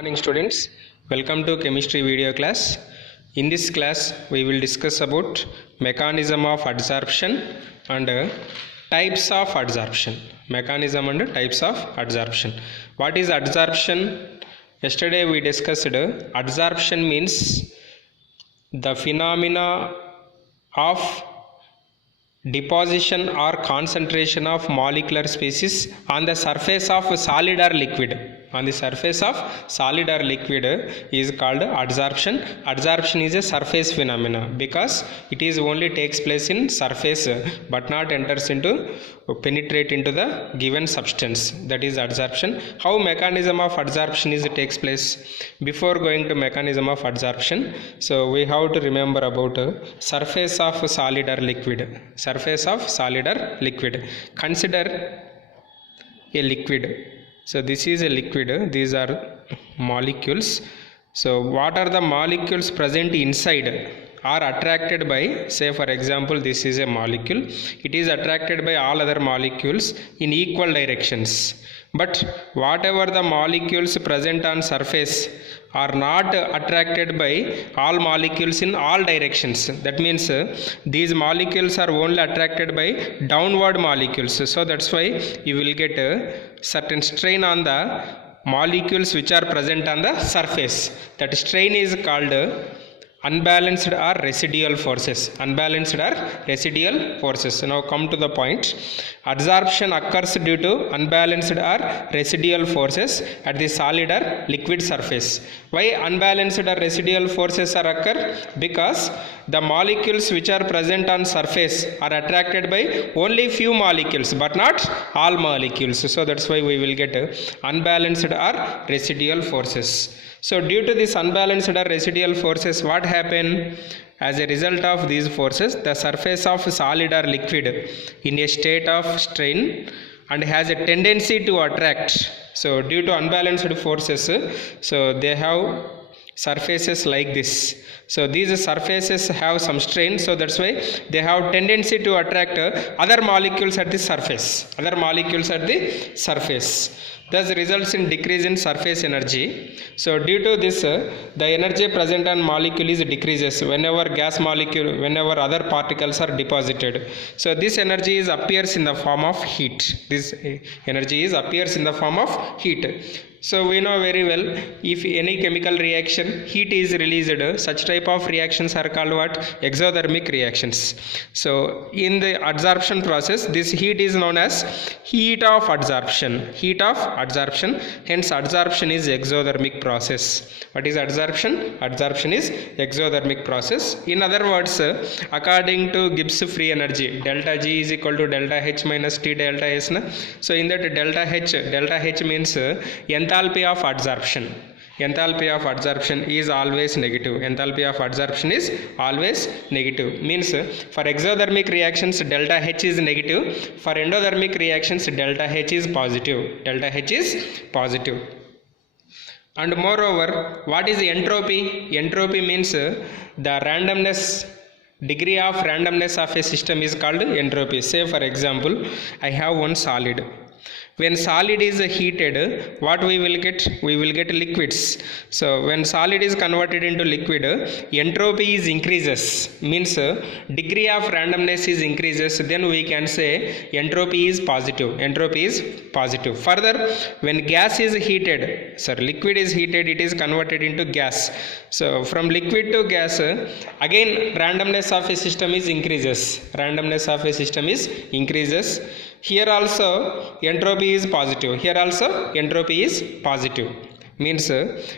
Morning students, welcome to chemistry video class. In this class we will discuss about mechanism of adsorption and types of adsorption. Mechanism and types of adsorption. What is adsorption? Yesterday we discussed adsorption means the phenomena of deposition or concentration of molecular species on the surface of solid or liquid. On the surface of solid or liquid is called adsorption. Adsorption is a surface phenomena because it is only takes place in surface but not enters into penetrate into the given substance. That is adsorption. How mechanism of adsorption is takes place? Before going to mechanism of adsorption, so we have to remember about surface of solid or liquid. Surface of solid or liquid. Consider a liquid. So this is a liquid, these are molecules. So what are the molecules present inside are attracted by, say for example this is a molecule, it is attracted by all other molecules in equal directions. But whatever the molecules present on surface are not attracted by all molecules in all directions. That means these molecules are only attracted by downward molecules. So that's why you will get a certain strain on the molecules which are present on the surface. That strain is called unbalanced or residual forces. Unbalanced or residual forces. Now come to the point. Adsorption occurs due to unbalanced or residual forces at the solid or liquid surface. Why unbalanced or residual forces are occur? Because the molecules which are present on surface are attracted by only few molecules but not all molecules. So that's why we will get unbalanced or residual forces. So due to this unbalanced or residual forces, what happen? As a result of these forces, the surface of solid or liquid in a state of strain and has a tendency to attract. So due to unbalanced forces, so they have surfaces like this. So these surfaces have some strain, so that's why they have tendency to attract other molecules at the surface. Other molecules at the surface. Thus results in decrease in surface energy. So due to this, the energy present on molecule is decreases whenever gas molecule, whenever other particles are deposited. So this energy is appears in the form of heat. This energy is appears in the form of heat. So we know very well, if any chemical reaction, heat is released, such type of reactions are called what? Exothermic reactions. So in the adsorption process, this heat is known as heat of adsorption. Heat of adsorption, hence adsorption is exothermic process. What is adsorption? Adsorption is exothermic process. In other words, according to Gibbs free energy, delta G is equal to delta H minus T delta S. So in that delta H means enthalpy of adsorption. Enthalpy of adsorption is always negative. Enthalpy of adsorption is always negative. Means for exothermic reactions delta H is negative. For endothermic reactions delta H is positive. Delta H is positive. And moreover, what is entropy? Entropy means the randomness, degree of randomness of a system is called entropy. Say for example, I have one solid. When solid is heated, what we will get? We will get liquids. So when solid is converted into liquid, entropy is increases. Means degree of randomness is increases. Then we can say entropy is positive. Entropy is positive. Further, when gas is heated, liquid is heated, it is converted into gas. So from liquid to gas, again randomness of a system is increases. Randomness of a system is increases. Here also entropy is positive. Here also entropy is positive. Means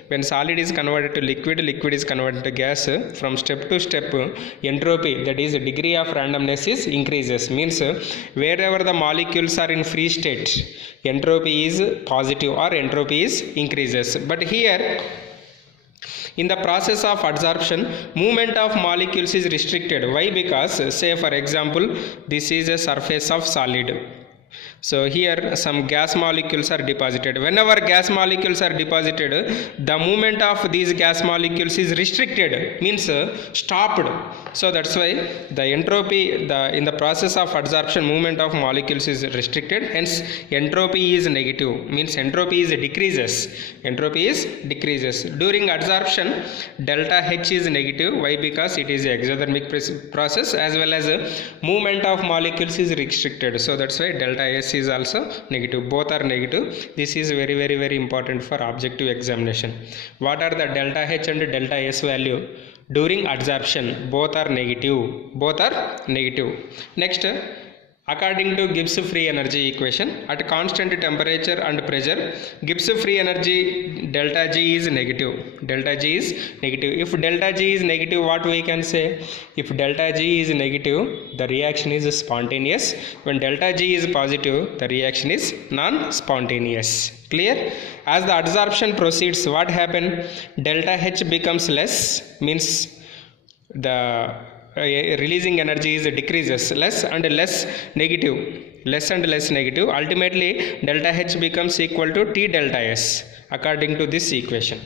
when solid is converted to liquid, liquid is converted to gas, from step to step entropy, that is degree of randomness is increases. Means wherever the molecules are in free state, entropy is positive or entropy is increases. But here in the process of adsorption, movement of molecules is restricted. Why? Because say for example, this is a surface of solid. So here some gas molecules are deposited. Whenever gas molecules are deposited, the movement of these gas molecules is restricted, means stopped. So that's why the entropy in the process of adsorption, movement of molecules is restricted, hence entropy is negative, means entropy is decreases. Entropy is decreases. During adsorption, delta H is negative. Why? Because it is exothermic process, as well as movement of molecules is restricted. So that's why delta S is also negative. Both are negative. This is very important for objective examination. What are the delta H and delta S value? During adsorption, both are negative. Both are negative. Next, according to Gibbs free energy equation, at constant temperature and pressure, Gibbs free energy delta G is negative. Delta G is negative. If delta G is negative, what we can say? If delta G is negative, the reaction is spontaneous. When delta G is positive, the reaction is non-spontaneous. Clear? As the adsorption proceeds, what happens? Delta H becomes less, means the releasing energy is decreases, less and less negative. Ultimately, delta H becomes equal to T delta S according to this equation.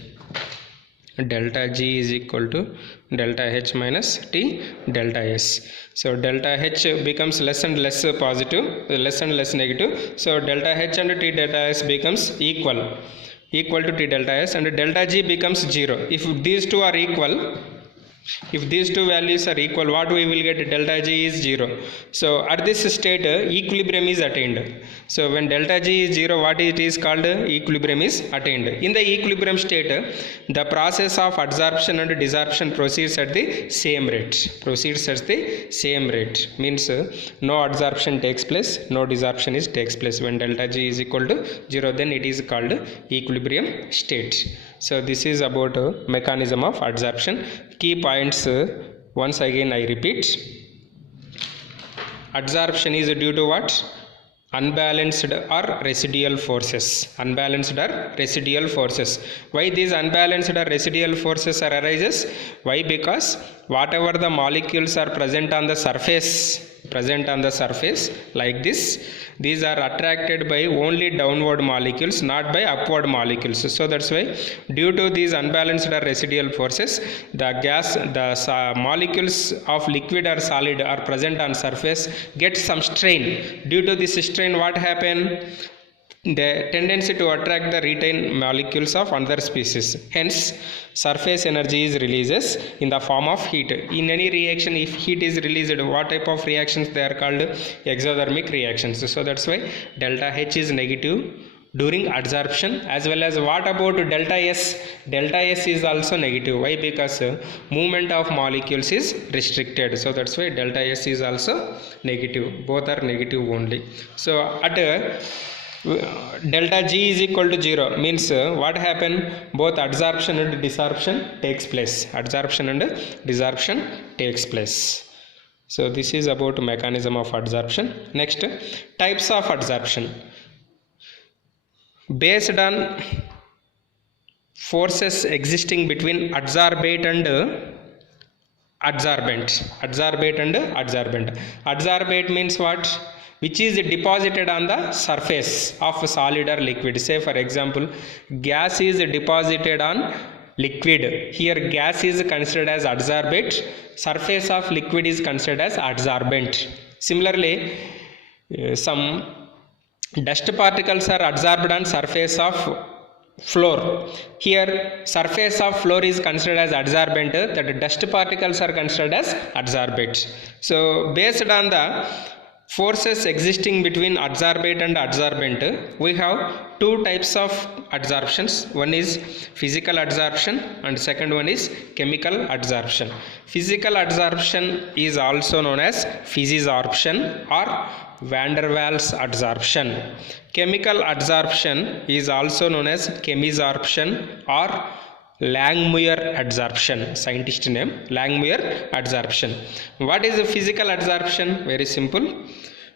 Delta G is equal to delta H minus T delta S. So delta H becomes less and less positive, less and less negative. So delta H and T delta S becomes equal to T delta S, and delta G becomes 0. If these two are equal, if these two values are equal, what we will get? Delta G is 0. So at this state, equilibrium is attained. So when delta G is 0, what it is called? Equilibrium is attained. In the equilibrium state, the process of adsorption and desorption proceeds at the same rate. Means no adsorption takes place, no desorption takes place. When delta G is equal to 0, then it is called equilibrium state. So this is about mechanism of adsorption. Key points, once again I repeat. Adsorption is due to what? Unbalanced or residual forces. Why these unbalanced or residual forces are arises? Why? Because whatever the molecules are present on the surface like this, these are attracted by only downward molecules, not by upward molecules. So that's why, due to these unbalanced or residual forces, the molecules of liquid or solid are present on surface get some strain. Due to this strain, what happen? The tendency to attract the retained molecules of another species. Hence, surface energy is releases in the form of heat. In any reaction, if heat is released, what type of reactions? They are called exothermic reactions. So that's why delta H is negative during adsorption, as well as what about delta S? Delta S is also negative. Why? Because movement of molecules is restricted. So that's why delta S is also negative. Both are negative only. So at delta G is equal to 0, means what happen? Both adsorption and desorption takes place. So this is about mechanism of adsorption. Next, types of adsorption. Based on forces existing between adsorbate and adsorbent. Adsorbate means what? Which is deposited on the surface of a solid or liquid. Say for example, gas is deposited on liquid. Here gas is considered as adsorbate, surface of liquid is considered as adsorbent. Similarly, some dust particles are adsorbed on surface of floor. Here surface of floor is considered as adsorbent, that dust particles are considered as adsorbate. So based on the forces existing between adsorbate and adsorbent, we have two types of adsorptions. One is physical adsorption and second one is chemical adsorption. Physical adsorption is also known as physisorption or van der Waals adsorption. Chemical adsorption is also known as chemisorption or Langmuir adsorption. Scientist name Langmuir adsorption. What is the physical adsorption? Very simple.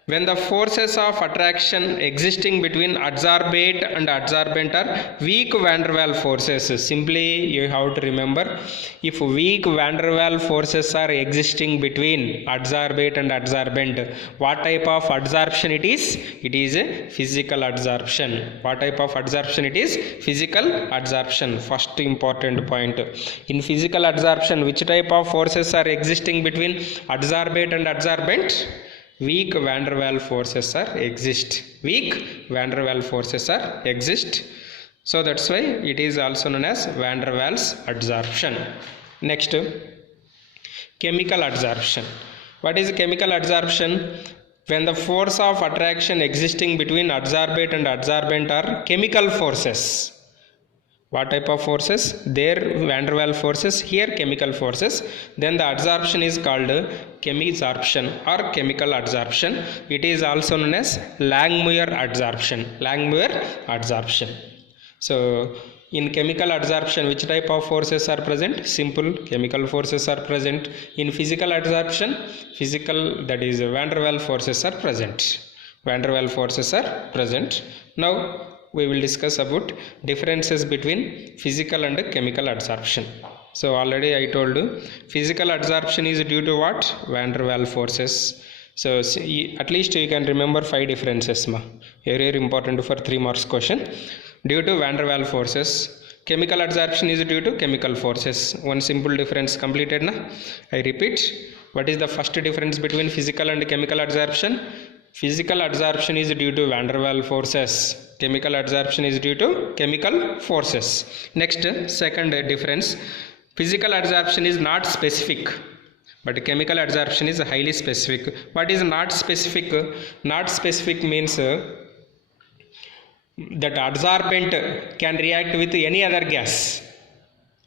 When the forces of attraction existing between adsorbate and adsorbent are weak van der Waals forces. Simply you have to remember, if weak van der Waals forces are existing between adsorbate and adsorbent, what type of adsorption it is? It is a physical adsorption. What type of adsorption it is? Physical adsorption. First important point. In physical adsorption, which type of forces are existing between adsorbate and adsorbent? Weak van der Waals forces are exist. Weak van der Waals forces are exist. So that's why it is also known as van der Waals adsorption. Next, chemical adsorption. What is chemical adsorption? When the force of attraction existing between adsorbate and adsorbent are chemical forces. What type of forces? There van der Waals forces, here chemical forces. Then the adsorption is called chemisorption or chemical adsorption. It is also known as Langmuir adsorption. Langmuir adsorption. So in chemical adsorption, which type of forces are present? Simple chemical forces are present. In physical adsorption, physical, that is van der Waals forces are present. Van der Waals forces are present. Now we will discuss about differences between physical and chemical adsorption. So already I told you, physical adsorption is due to what? Van der Waals forces. So at least you can remember 5 differences. Very important for 3 marks question. Due to van der Waals forces. Chemical adsorption is due to chemical forces. One simple difference completed. I repeat, what is the first difference between physical and chemical adsorption? Physical adsorption is due to van der Waals forces. Chemical adsorption is due to chemical forces. Next, second difference, physical adsorption is not specific, but chemical adsorption is highly specific. What is not specific? Not specific means that adsorbent can react with any other gas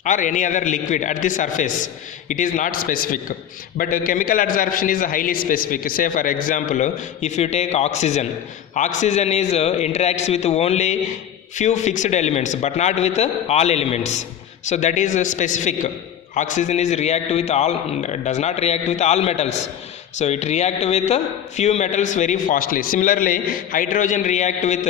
or any other liquid at the surface. It is not specific. But chemical adsorption is highly specific. Say for example, if you take oxygen, oxygen is interacts with only few fixed elements but not with all elements. So that is specific. Oxygen is react with all, does not react with all metals. So it react with few metals very fastly. Similarly, hydrogen react with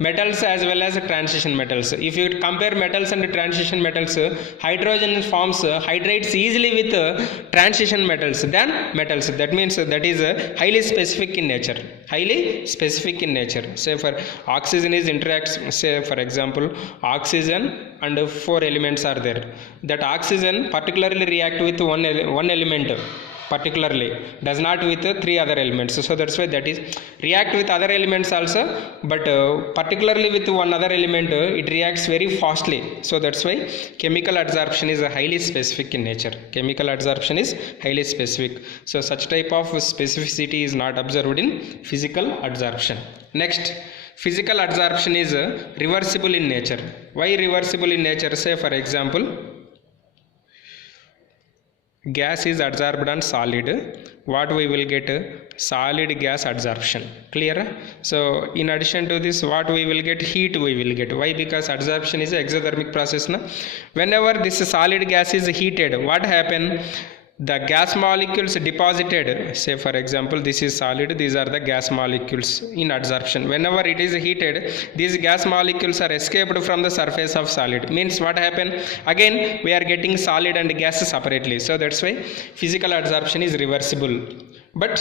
metals as well as transition metals. If you compare metals and transition metals, hydrogen forms hydrates easily with transition metals than metals. That means that is highly specific in nature. Highly specific in nature. Say for oxygen is interacts, say for example, oxygen and 4 elements are there. That oxygen particularly react with one element. Particularly does not with 3 other elements. So that's why that is react with other elements also, but particularly with one other element it reacts very fastly. So that's why chemical adsorption is highly specific in nature. Chemical adsorption is highly specific. So such type of specificity is not observed in physical adsorption. Next, physical adsorption is reversible in nature. Why reversible in nature? Say for example, gas is adsorbed on solid, what we will get? Solid gas adsorption. Clear? So in addition to this, what we will get? Heat we will get. Why? Because adsorption is an exothermic process. Whenever this solid gas is heated, what happen? The gas molecules deposited, say for example this is solid, these are the gas molecules in adsorption. Whenever it is heated, these gas molecules are escaped from the surface of solid. Means what happened? Again we are getting solid and gas separately. So that's why physical adsorption is reversible, but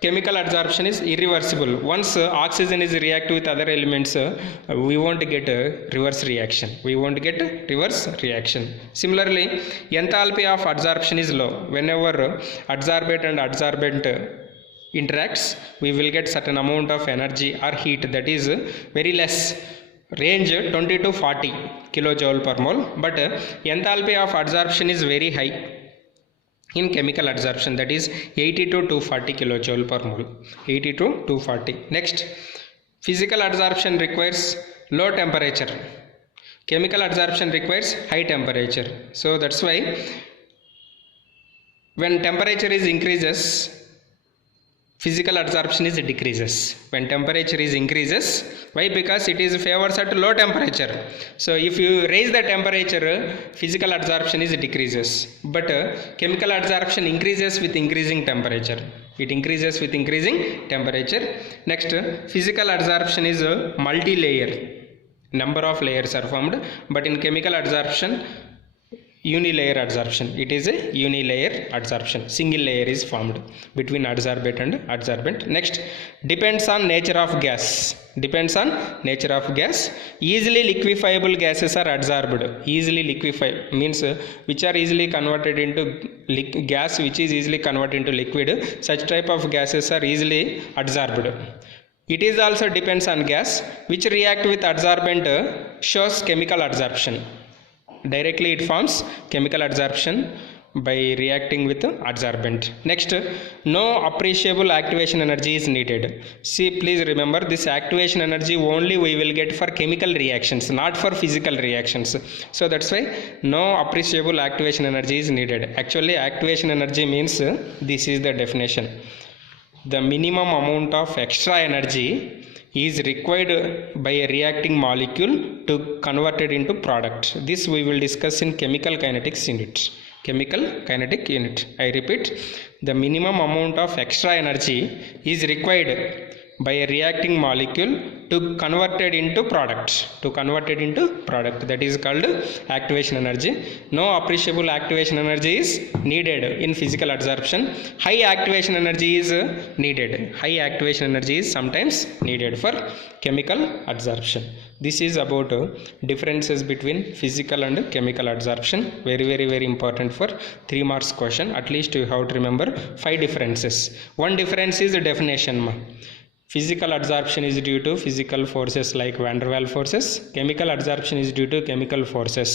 chemical adsorption is irreversible. Once oxygen is react with other elements, we won't get a reverse reaction. We won't get a reverse reaction. Similarly, enthalpy of adsorption is low. Whenever adsorbate and adsorbent interacts, we will get certain amount of energy or heat that is very less. Range 20 to 40 kilojoule per mole, but enthalpy of adsorption is very high in chemical adsorption, that is 80 to 240 kilojoule per mole. 80 to 240. Next, physical adsorption requires low temperature. Chemical adsorption requires high temperature. So that's why when temperature is increases, physical absorption is decreases when temperature is increases. Why? Because it is favors at low temperature. So if you raise the temperature, physical absorption is decreases, but chemical absorption increases with increasing temperature. It increases with increasing temperature. Next, physical absorption is multi-layer. Number of layers are formed, but in chemical absorption, unilayer absorption. It is a unilayer absorption. Single layer is formed between adsorbate and adsorbent. Next, depends on nature of gas. Depends on nature of gas. Easily liquefiable gases are adsorbed. Easily liquefied means which are easily converted into gas, which is easily converted into liquid. Such type of gases are easily adsorbed. It is also depends on gas which react with adsorbent shows chemical absorption. Directly it forms chemical absorption by reacting with adsorbent. Next, no appreciable activation energy is needed. See, please remember, this activation energy only we will get for chemical reactions, not for physical reactions. So that's why no appreciable activation energy is needed. Actually, activation energy means this is the definition: the minimum amount of extra energy is required by a reacting molecule to convert it into product. This we will discuss in chemical kinetics unit. Chemical kinetic unit. I repeat, the minimum amount of extra energy is required by a reacting molecule to convert it into product. To convert it into product, that is called activation energy. No appreciable activation energy is needed in physical absorption. High activation energy is needed. High activation energy is sometimes needed for chemical absorption. This is about differences between physical and chemical absorption. Very important for 3 marks question. At least you have to remember 5 differences. One difference is the definition. Physical absorption is due to physical forces like van der Waals forces. Chemical absorption is due to chemical forces.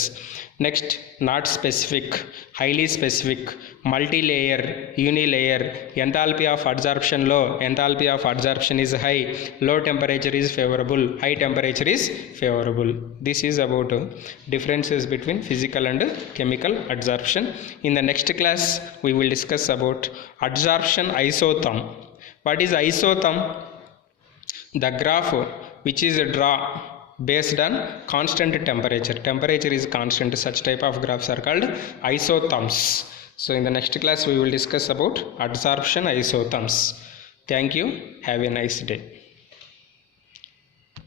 Next, not specific, highly specific, multi-layer, unilayer. Enthalpy of absorption low, enthalpy of absorption is high. Low temperature is favorable, high temperature is favorable. This is about differences between physical and chemical absorption. In the next class, we will discuss about absorption isotherm. What is isotherm? The graph which is draw based on constant temperature. Temperature is constant. Such type of graphs are called isotherms. So in the next class we will discuss about absorption isotherms. Thank you. Have a nice day.